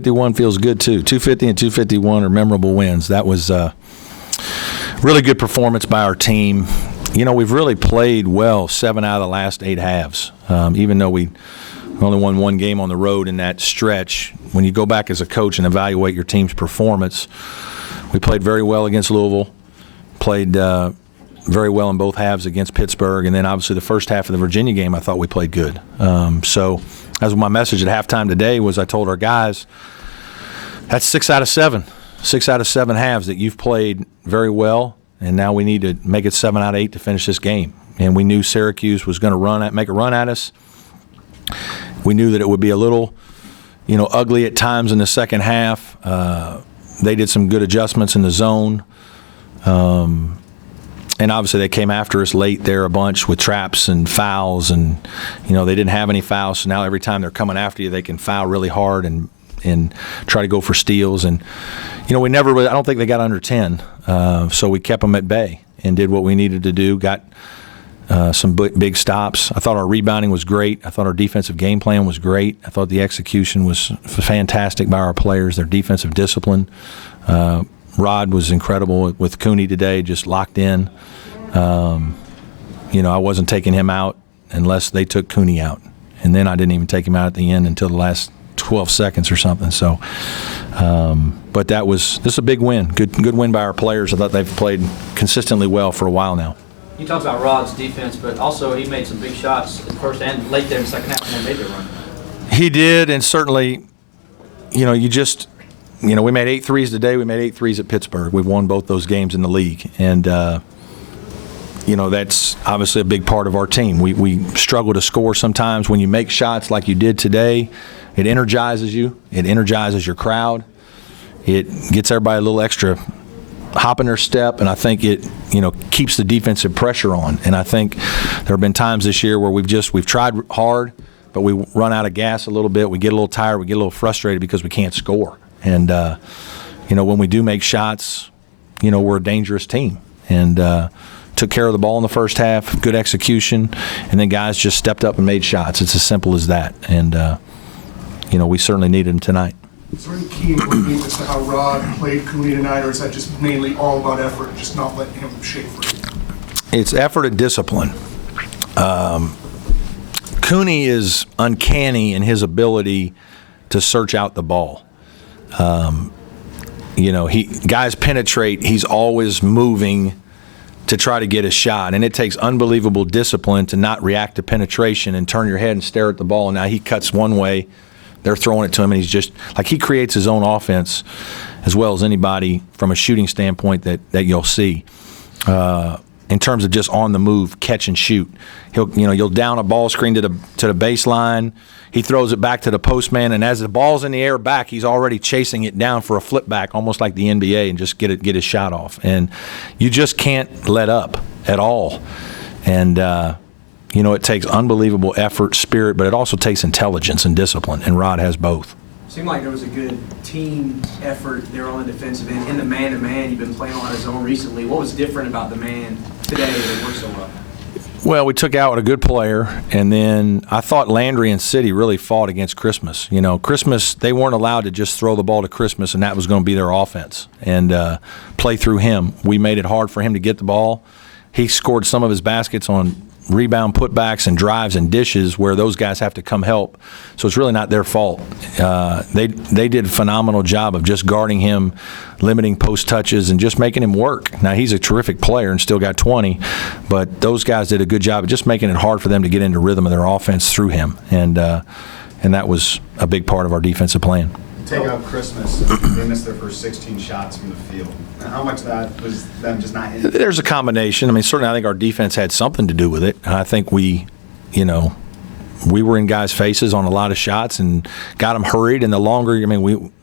251 feels good too. 250 and 251 are memorable wins. That was really good performance by our team. You know, we've really played well 7 out of the last 8 halves. Even though we only won 1 game on the road in that stretch, when you go back as a coach and evaluate your team's performance, we played very well against Louisville, played very well in both halves against Pittsburgh, and then obviously the first half of the Virginia game I thought we played good. So as my message at halftime today was, I told our guys, that's 6 out of 7. 6 out of 7 halves that you've played very well, and now we need to make it 7 out of 8 to finish this game. And we knew Syracuse was going to make a run at us. We knew that it would be a little, ugly at times in the second half. They did some good adjustments in the zone. And obviously they came after us late there a bunch with traps and fouls, and they didn't have any fouls, so now every time they're coming after you they can foul really hard and try to go for steals. And we never really, I don't think they got under 10, so we kept them at bay and did what we needed to do, got some big stops. I thought our rebounding was great. I thought our defensive game plan was great. I thought the execution was fantastic by our players, their defensive discipline. Rod was incredible with Cooney today, just locked in. I wasn't taking him out unless they took Cooney out. And then I didn't even take him out at the end until the last 12 seconds or something. So, but this is a big win. Good win by our players. I thought they've played consistently well for a while now. You talked about Rod's defense, but also he made some big shots at first and late there in the second half, and they made their run. He did, and certainly, we made 8 threes today. We made 8 threes at Pittsburgh. We've won both those games in the league, and that's obviously a big part of our team. We struggle to score sometimes. When you make shots like you did today, it energizes you. It energizes your crowd. It gets everybody a little extra hop in their step, and I think it keeps the defensive pressure on. And I think there have been times this year where we've tried hard, but we run out of gas a little bit. We get a little tired. We get a little frustrated because we can't score. And when we do make shots, we're a dangerous team. And took care of the ball in the first half, good execution, and then guys just stepped up and made shots. It's as simple as that. And we certainly needed them tonight. Is there any key ingredient as to how Rod played Cooney tonight, or is that just mainly all about effort, just not letting him shape free? It's effort and discipline. Cooney is uncanny in his ability to search out the ball. Guys penetrate, he's always moving to try to get a shot, and it takes unbelievable discipline to not react to penetration and turn your head and stare at the ball. And now he cuts one way, they're throwing it to him, and he's just like, he creates his own offense as well as anybody from a shooting standpoint that you'll see. In terms of just on the move, catch and shoot, you'll down a ball screen to the baseline. He throws it back to the postman, and as the ball's in the air back, he's already chasing it down for a flip back, almost like the NBA, and just get his shot off. And you just can't let up at all. And it takes unbelievable effort, spirit, but it also takes intelligence and discipline, and Rod has both. Seemed like there was a good team effort there on the defensive end. In the man-to-man, you've been playing a lot of zone recently. What was different about the man today that worked so well? Well, we took out a good player, and then I thought Landry and City really fought against Christmas. Christmas, they weren't allowed to just throw the ball to Christmas, and that was going to be their offense, and play through him. We made it hard for him to get the ball. He scored some of his baskets on rebound putbacks and drives and dishes where those guys have to come help. So it's really not their fault. They did a phenomenal job of just guarding him, limiting post touches, and just making him work. Now, he's a terrific player and still got 20, but those guys did a good job of just making it hard for them to get into rhythm of their offense through him. And that was a big part of our defensive plan. Take out Christmas, they missed their first 16 shots from the field. How much of that was them just not in? There's a combination. I mean, certainly I think our defense had something to do with it. And I think we were in guys' faces on a lot of shots and got them hurried. And the longer,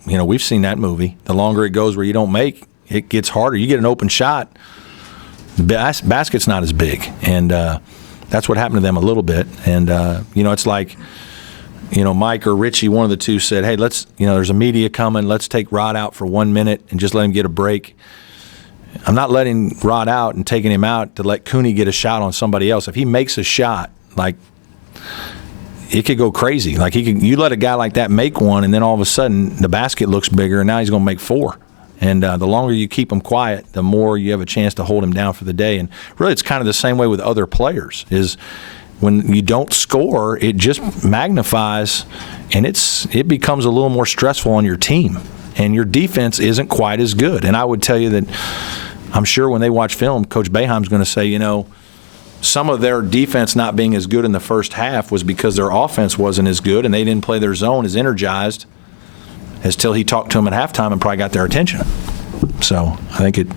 we've seen that movie. The longer it goes where you don't make, it gets harder. You get an open shot, the basket's not as big. And that's what happened to them a little bit. And, it's like, Mike or Richie, one of the two said, hey, there's a media coming. Let's take Rod out for 1 minute and just let him get a break. I'm not letting Rod out and taking him out to let Cooney get a shot on somebody else. If he makes a shot, like, it could go crazy. Like you let a guy like that make one, and then all of a sudden the basket looks bigger, and now he's going to make 4. And the longer you keep him quiet, the more you have a chance to hold him down for the day. And really, it's kind of the same way with other players. Is when you don't score, it just magnifies, and it becomes a little more stressful on your team, and your defense isn't quite as good. And I would tell you that I'm sure when they watch film, Coach Boeheim's going to say, some of their defense not being as good in the first half was because their offense wasn't as good, and they didn't play their zone as energized as till he talked to them at halftime and probably got their attention. So I think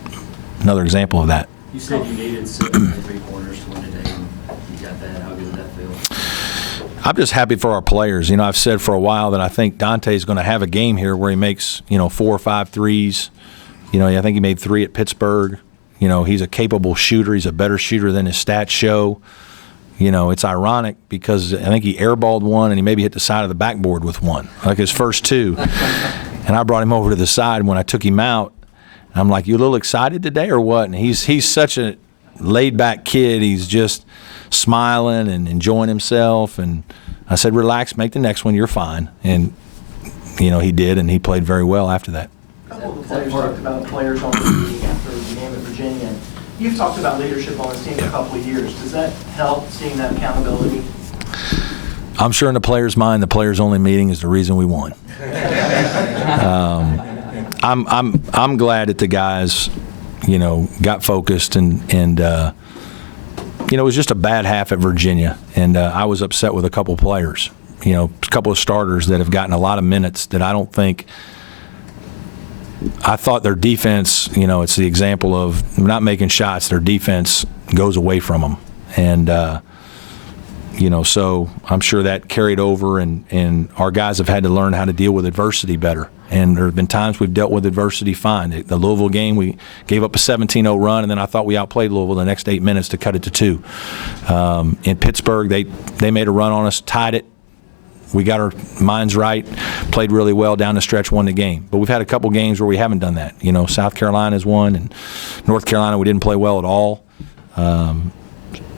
another example of that. You said you needed 7 3-pointers to win today, and you got that. How good did that feel? I'm just happy for our players. I've said for a while that I think Dante's going to have a game here where he makes 4 or 5 threes. I think he made 3 at Pittsburgh. He's a capable shooter. He's a better shooter than his stats show. It's ironic because I think he airballed one and he maybe hit the side of the backboard with one, like his first 2. And I brought him over to the side when I took him out. I'm like, you a little excited today or what? And he's such a laid-back kid. He's just smiling and enjoying himself. And I said, relax, make the next one. You're fine. And, he did, and he played very well after that. A couple of the players talked about players on the meeting after the game at Virginia. You've talked about leadership on this team for a couple of years. Does that help, seeing that accountability? I'm sure in the players' mind, the players-only meeting is the reason we won. I'm glad that the guys, got focused and it was just a bad half at Virginia, and I was upset with a couple players, a couple of starters that have gotten a lot of minutes that I don't think. I thought their defense, it's the example of not making shots. Their defense goes away from them. And, so I'm sure that carried over, and our guys have had to learn how to deal with adversity better. And there have been times we've dealt with adversity fine. The Louisville game, we gave up a 17-0 run, and then I thought we outplayed Louisville the next 8 minutes to cut it to 2. In Pittsburgh, they made a run on us, tied it. We got our minds right, played really well down the stretch, won the game. But we've had a couple games where we haven't done that. South Carolina's won, and North Carolina we didn't play well at all.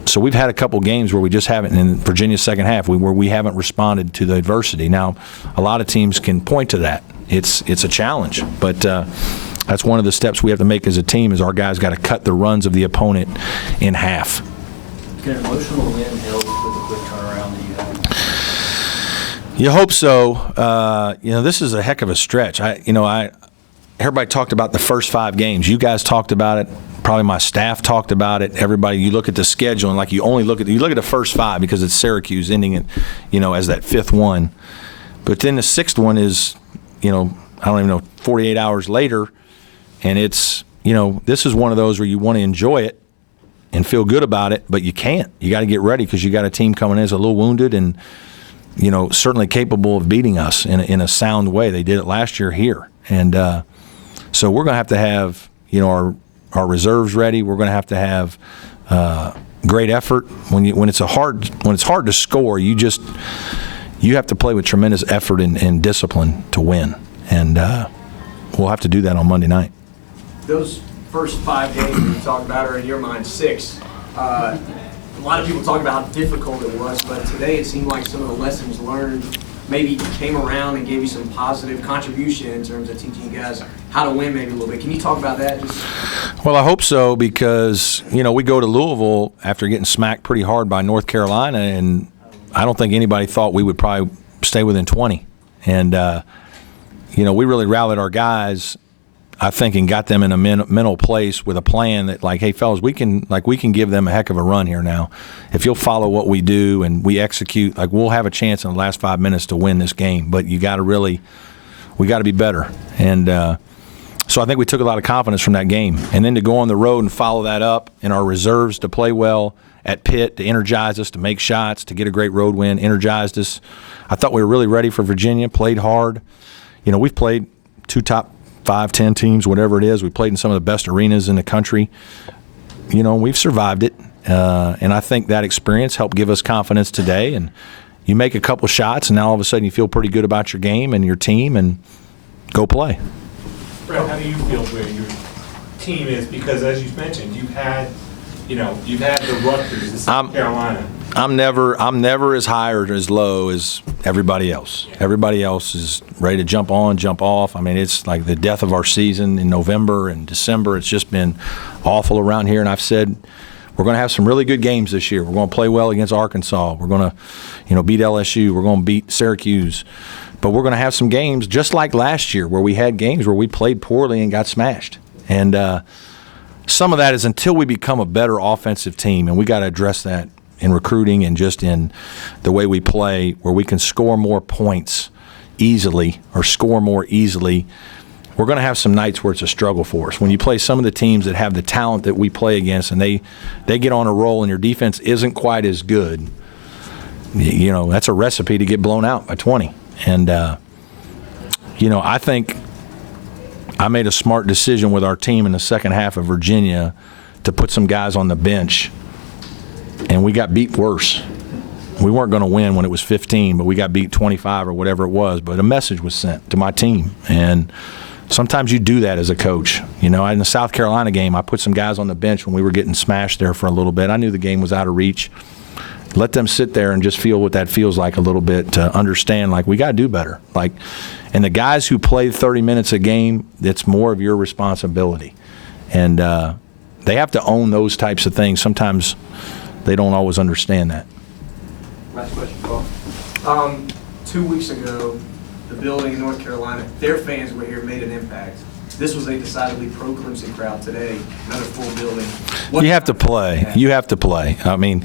So we've had a couple games where we just haven't. In Virginia's second half, where we haven't responded to the adversity. Now, a lot of teams can point to that. It's a challenge, but that's one of the steps we have to make as a team. Is our guys got to cut the runs of the opponent in half. Can an emotional win help with the quick turnaround that you have? You hope so. This is a heck of a stretch. Everybody talked about the first 5 games. You guys talked about it. Probably my staff talked about it. Everybody, you look at the schedule and like you look at the first 5 because it's Syracuse ending it, as that 5th one. But then the 6th one is, I don't even know, 48 hours later, and it's, this is one of those where you want to enjoy it and feel good about it, but you can't. You got to get ready because you got a team coming in that's a little wounded and, certainly capable of beating us in a sound way. They did it last year here. And so we're going to have, our reserves ready. We're going to have great effort. When it's hard to score, you have to play with tremendous effort and discipline to win. And we'll have to do that on Monday night. Those first 5 games you talk about are in your mind 6. A lot of people talk about how difficult it was, but today it seemed like some of the lessons learned maybe came around and gave you some positive contribution in terms of teaching you guys how to win maybe a little bit. Can you talk about that? Well, I hope so because, we go to Louisville after getting smacked pretty hard by North Carolina, and I don't think anybody thought we would probably stay within 20. And, we really rallied our guys, I think, and got them in a mental place with a plan that, like, hey, fellas, we can give them a heck of a run here now. If you'll follow what we do and we execute, we'll have a chance in the last 5 minutes to win this game. But we got to be better. And so I think we took a lot of confidence from that game. And then to go on the road and follow that up in our reserves to play well at Pitt, to energize us, to make shots, to get a great road win, energized us. I thought we were really ready for Virginia, played hard. We've played 2 top 5, 10 teams, whatever it is. We played in some of the best arenas in the country. We've survived it. And I think that experience helped give us confidence today. And you make a couple shots, and now all of a sudden you feel pretty good about your game and your team, and go play. Brett, how do you feel where your team is? Because as you mentioned, you've had the Rutgers, the South Carolina. I'm never as high or as low as everybody else. Everybody else is ready to jump on, jump off. I mean, it's like the death of our season in November and December. It's just been awful around here. And I've said we're going to have some really good games this year. We're going to play well against Arkansas. We're going to, beat LSU. We're going to beat Syracuse. But we're going to have some games just like last year where we had games where we played poorly and got smashed. And some of that is until we become a better offensive team, and we got to address that in recruiting and just in the way we play, where we can score more points easily or score more easily. We're going to have some nights where it's a struggle for us. When you play some of the teams that have the talent that we play against and they get on a roll and your defense isn't quite as good, that's a recipe to get blown out by 20. And, I think I made a smart decision with our team in the second half of Virginia to put some guys on the bench, and we got beat worse. We weren't going to win when it was 15, but we got beat 25 or whatever it was. But a message was sent to my team, and sometimes you do that as a coach. In the South Carolina game, I put some guys on the bench when we were getting smashed there for a little bit. I knew the game was out of reach. Let them sit there and just feel what that feels like a little bit to understand, we got to do better. And the guys who play 30 minutes a game, it's more of your responsibility. And they have to own those types of things. Sometimes they don't always understand that. Last question, Paul. 2 weeks ago, the building in North Carolina, their fans were here, made an impact. This was a decidedly pro-Clemson crowd today, another full building. You have to play. You have to play. I mean,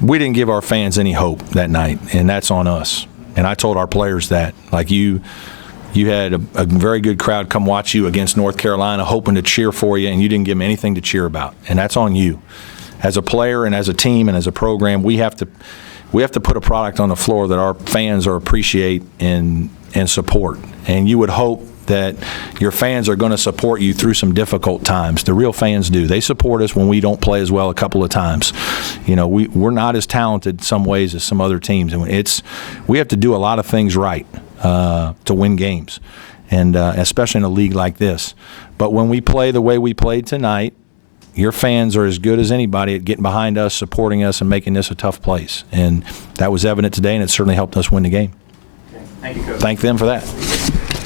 we didn't give our fans any hope that night, and that's on us. And I told our players that. You had a very good crowd come watch you against North Carolina, hoping to cheer for you, and you didn't give them anything to cheer about. And that's on you. As a player and as a team and as a program, we have to put a product on the floor that our fans appreciate and support. And you would hope that your fans are going to support you through some difficult times. The real fans do. They support us when we don't play as well a couple of times. We're not as talented in some ways as some other teams, and we have to do a lot of things right to win games, and especially in a league like this. But when we play the way we played tonight, your fans are as good as anybody at getting behind us, supporting us, and making this a tough place. And that was evident today, and it certainly helped us win the game. Okay. Thank you, Coach. Thank them for that.